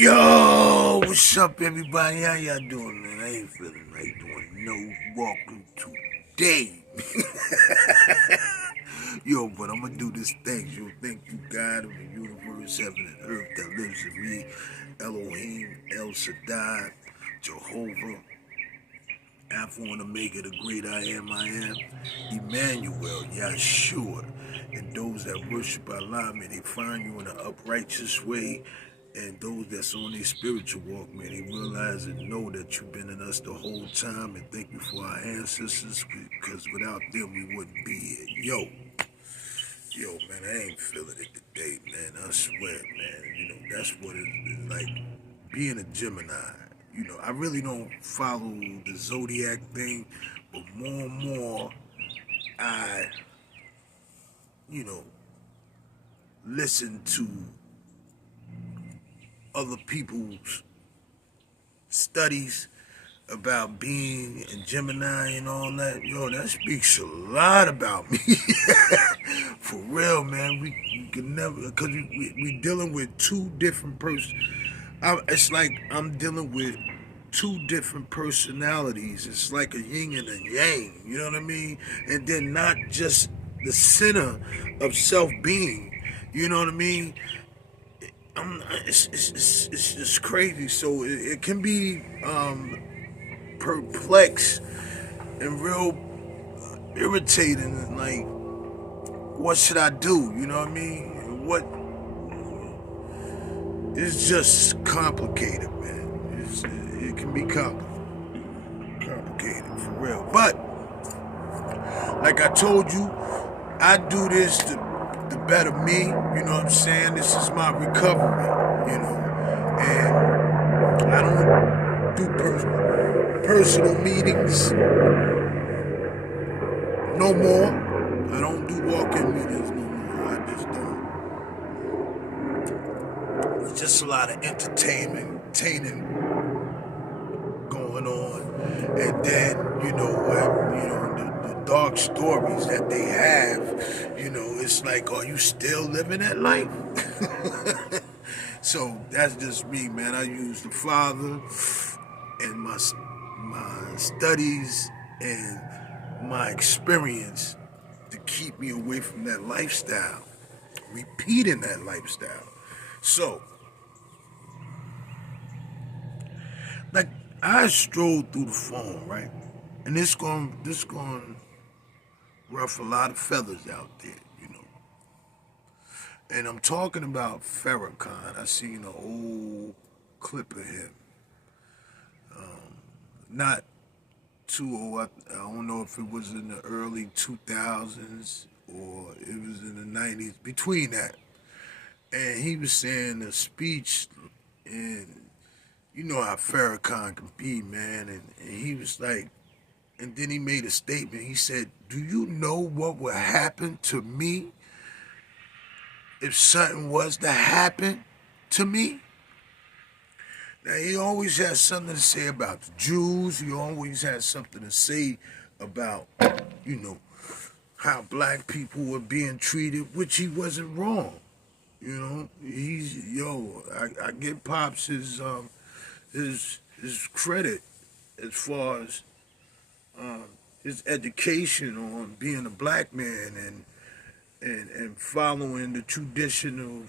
Yo, what's up, everybody? How y'all doing, man? I ain't feeling like doing no walking today. Yo, but I'm gonna do this thing. Yo, thank you, God of the universe, heaven and earth that lives in me. Elohim, El Shaddai, Jehovah, Alpha and Omega, the great I am, Emmanuel, Yahshua, and those that worship Allah, may they find you in an uprighteous way, and those that's on their spiritual walk, may they realize and know that you've been in us the whole time, and thank you for our ancestors, because without them we wouldn't be here. Yo, man, I ain't feeling it today, man, I swear, man, that's what it's like being a Gemini. I really don't follow the zodiac thing, but more and more I, you know, listen to other people's studies about being a Gemini and all that. Yo, that speaks a lot about me. For real, man. We can never, because we dealing with two different persons. It's like I'm dealing with two different personalities. It's like a yin and a yang, you know what I mean? And then not just the center of self-being, you know what I mean? It's just crazy. So it can be perplexed and real irritating. And like, what should I do? You know what I mean? What? It's just complicated, man. It can be complicated for real. But like I told you, I do this to better me. You know what I'm saying? This is my recovery. And I don't do personal meetings no more. I don't do walk-in meetings no more. I just don't. It's just a lot of entertaining going on, and then the dark stories that they have. It's like, are you still living that life? So that's just me, man. I use the Father and my studies and my experience to keep me away from that lifestyle, repeating that lifestyle. So, like, I strolled through the phone, right? And this going ruffle a lot of feathers out there. And I'm talking about Farrakhan. I seen an old clip of him. Not too old. I don't know if it was in the early 2000s or it was in the 90s. Between that, and he was saying a speech, and you know how Farrakhan can be, man. And he was like, and then he made a statement. He said, "Do you know what would happen to me if something was to happen to me?" Now, he always has something to say about the Jews. He always has something to say about, you know, how black people were being treated, which he wasn't wrong. I give Pops his credit as far as his education on being a black man and following the tradition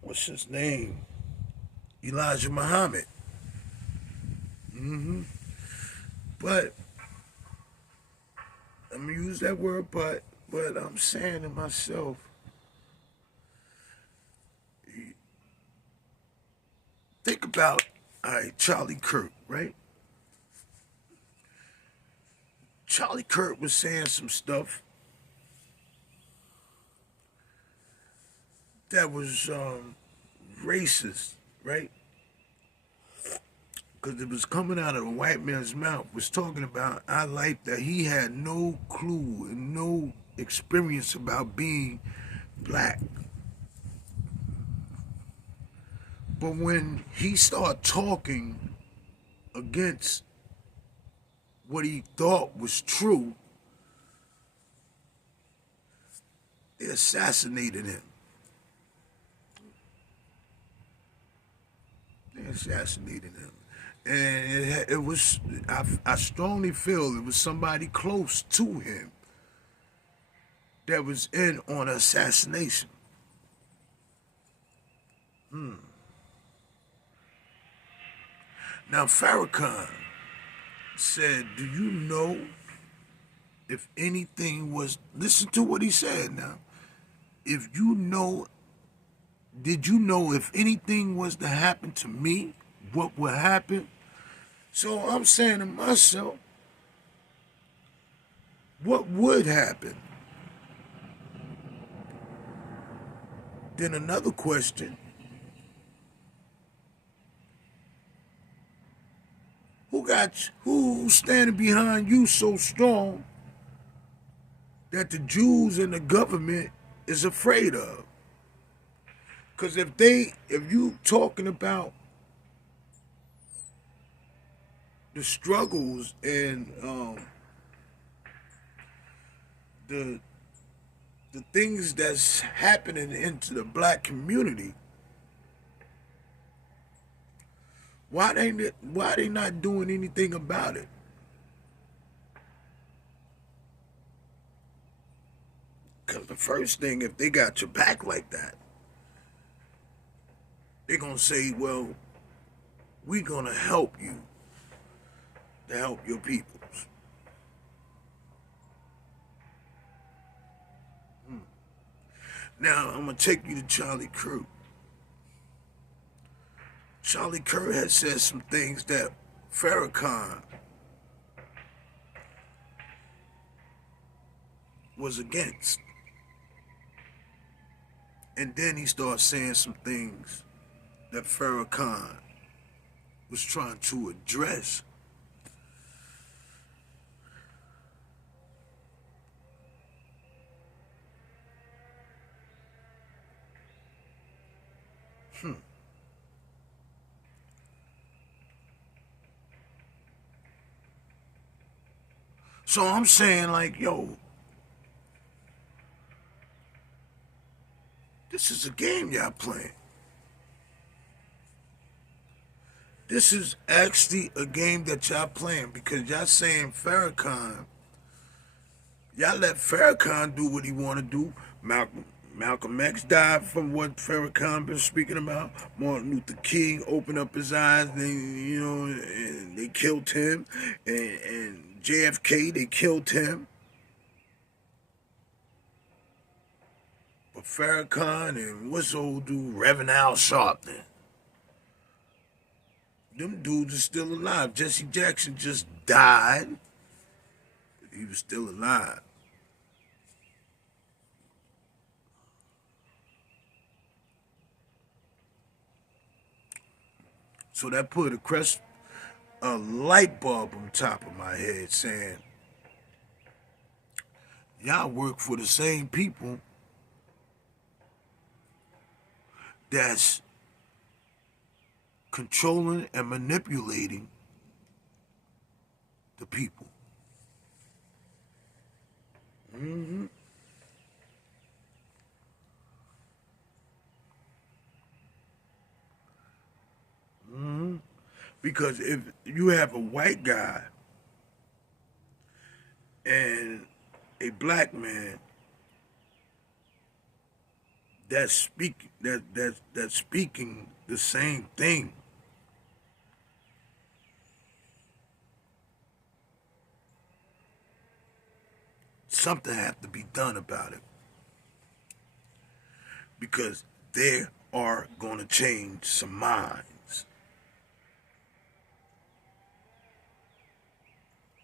what's his name, Elijah Muhammad. But I'm gonna use that word, but I'm saying to myself, think about, all right, Charlie Kirk, right? Charlie Kirk was saying some stuff that was racist, right? Because it was coming out of a white man's mouth, was talking about our life that he had no clue and no experience about being black. But when he started talking against what he thought was true, They assassinated him. They assassinated him. And it was, I strongly feel it was somebody close to him that was in on the assassination. Now, Farrakhan said, do you know if anything was, listen to what he said now. If you know, did you know if anything was to happen to me, what would happen? So I'm saying to myself, what would happen? Then another question, who's standing behind you so strong that the Jews and the government is afraid of? Because if you talking about the struggles and the things that's happening into the black community, why they not doing anything about it? Because the first thing, if they got your back like that, they're gonna say, well, we're gonna help you to help your peoples. Now I'm gonna take you to Charlie Kirk. Charlie Kirk has said some things that Farrakhan was against. And then he started saying some things that Farrakhan was trying to address. So I'm saying, like, yo, this is a game y'all playing. This is actually a game that y'all playing because y'all saying Farrakhan, y'all let Farrakhan do what he want to do. Malcolm X died from what Farrakhan been speaking about. Martin Luther King opened up his eyes, and they killed him. And JFK, they killed him. But Farrakhan and what's the old dude, Reverend Al Sharpton, them dudes are still alive. Jesse Jackson just died, but he was still alive. So that put a light bulb on top of my head saying, y'all work for the same people that's controlling and manipulating the people. Mm-hmm. Mm-hmm. Because if you have a white guy and a black man that's speaking the same thing, something have to be done about it. Because they are going to change some minds.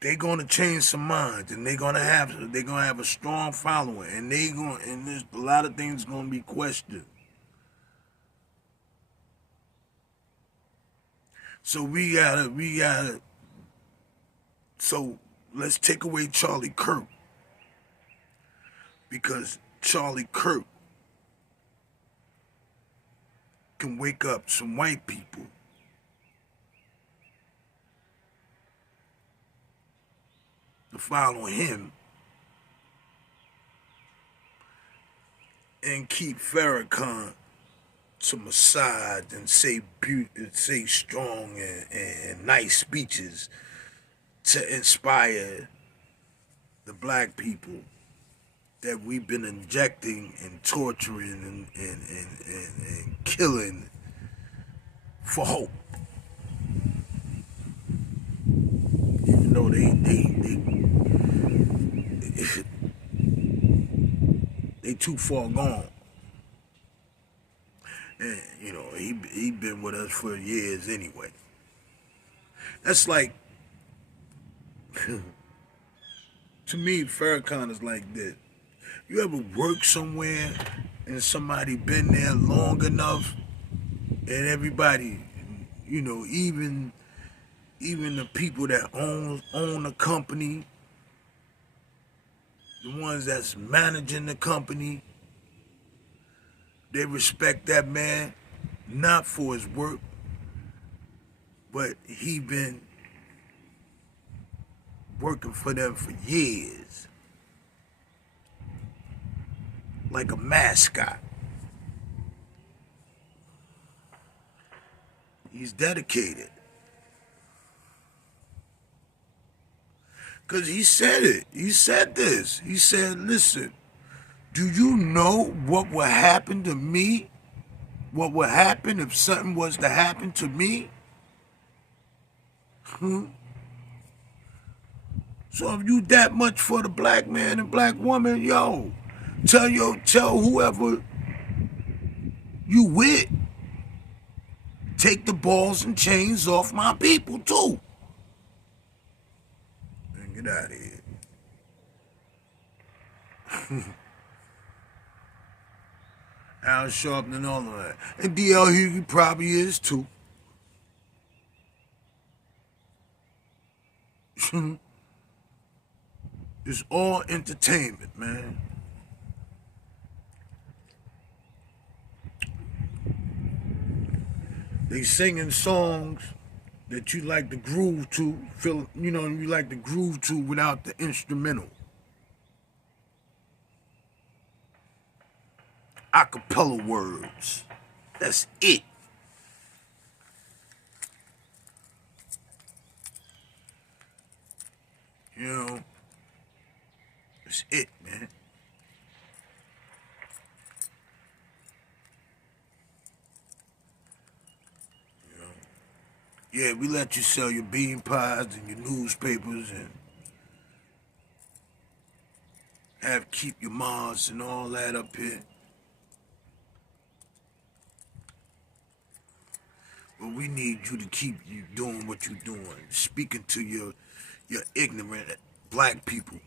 They're going to change some minds, and they're going to have a strong following, and there's a lot of things going to be questioned. So so let's take away Charlie Kirk, because Charlie Kirk can wake up some white people to follow him and keep Farrakhan to massage and say say strong and nice speeches to inspire the black people that we've been injecting and torturing and killing for hope. Even though they too far gone. And he been with us for years anyway. That's like to me, Farrakhan is like this. You ever work somewhere and somebody been there long enough, and everybody, even the people that own the company, the ones that's managing the company, they respect that man, not for his work, but he been working for them for years. Like a mascot. He's dedicated. Because he said it. He said this. He said, listen, do you know what would happen to me? What would happen if something was to happen to me? So if you that much for the black man and black woman, yo, tell whoever you with, take the balls and chains off my people too. And get out of here. Al Sharpton and all of that. And D.L. Hughley probably is too. It's all entertainment, man. They singing songs that you like to groove to, you like to groove to without the instrumental. Acapella words. That's it. That's it, man. Yeah, we let you sell your bean pies and your newspapers and keep your moms and all that up here. But we need you to keep you doing what you're doing, speaking to your ignorant black people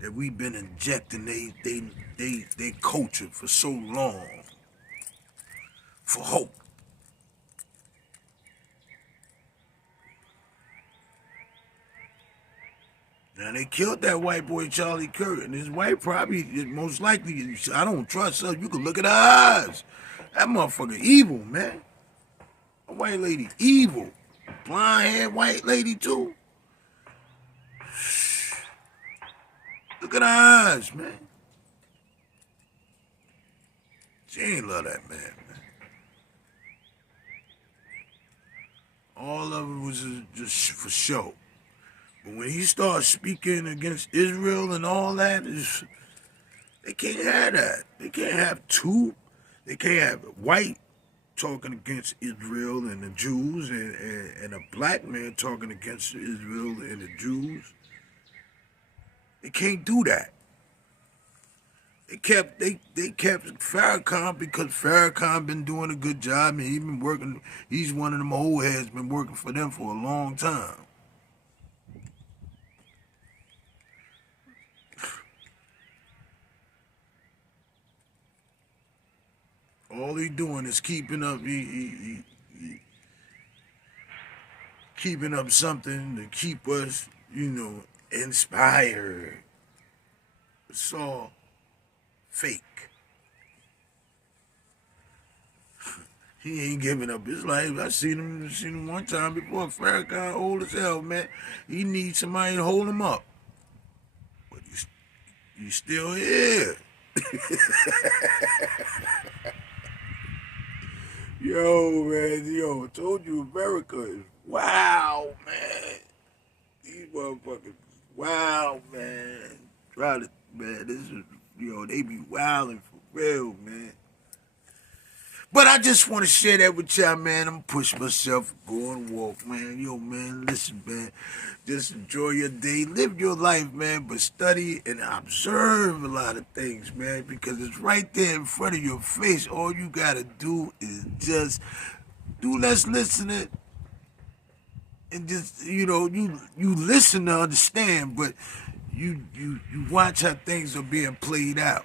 that we've been injecting they culture for so long for hope. Now they killed that white boy Charlie Kirk, and his wife probably most likely. I don't trust her. You can look at her eyes. That motherfucker evil, man. A white lady evil, blonde haired white lady too. Look at her eyes, man. She ain't love that man. All of it was just for show. But when he starts speaking against Israel and all that, they can't have that. They can't have two. They can't have white talking against Israel and the Jews and a black man talking against Israel and the Jews. They can't do that. They kept Farrakhan because Farrakhan been doing a good job and he been working. He's one of them old heads, been working for them for a long time. All he doing is keeping up. Keeping up something to keep us, inspired. It's all fake. He ain't giving up his life. I seen him one time before. Farrakhan old as hell, man. He needs somebody to hold him up. But You still here. Yo, man, yo, I told you America is wow, man. These motherfuckers, wow, man. Try to, man, this is, they be wilding for real, man. But I just want to share that with y'all, man. I'm push myself, go and walk, man. Yo, man, listen, man. Just enjoy your day, live your life, man. But study and observe a lot of things, man, because it's right there in front of your face. All you gotta do is just do less listening, and just you listen to understand, but you watch how things are being played out.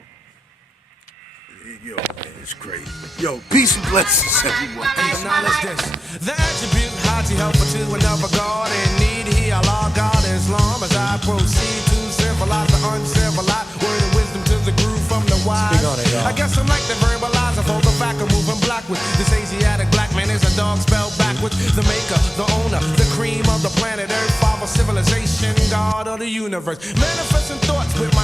Yo, man, it's crazy. Yo, peace and blessings, everyone. Peace. Acknowledge this. The attribute highly helpful to another God in need. He Allah God Islam as I proceed to civilize the uncivilized. Word of wisdom to the groove from the wise. I guess I'm like the verbalizer for the fact of moving blackwards. This Asiatic black man is a dog spelled backwards. The maker, the owner, the cream of the planet Earth. Father civilization, God of the universe. Manifesting thoughts with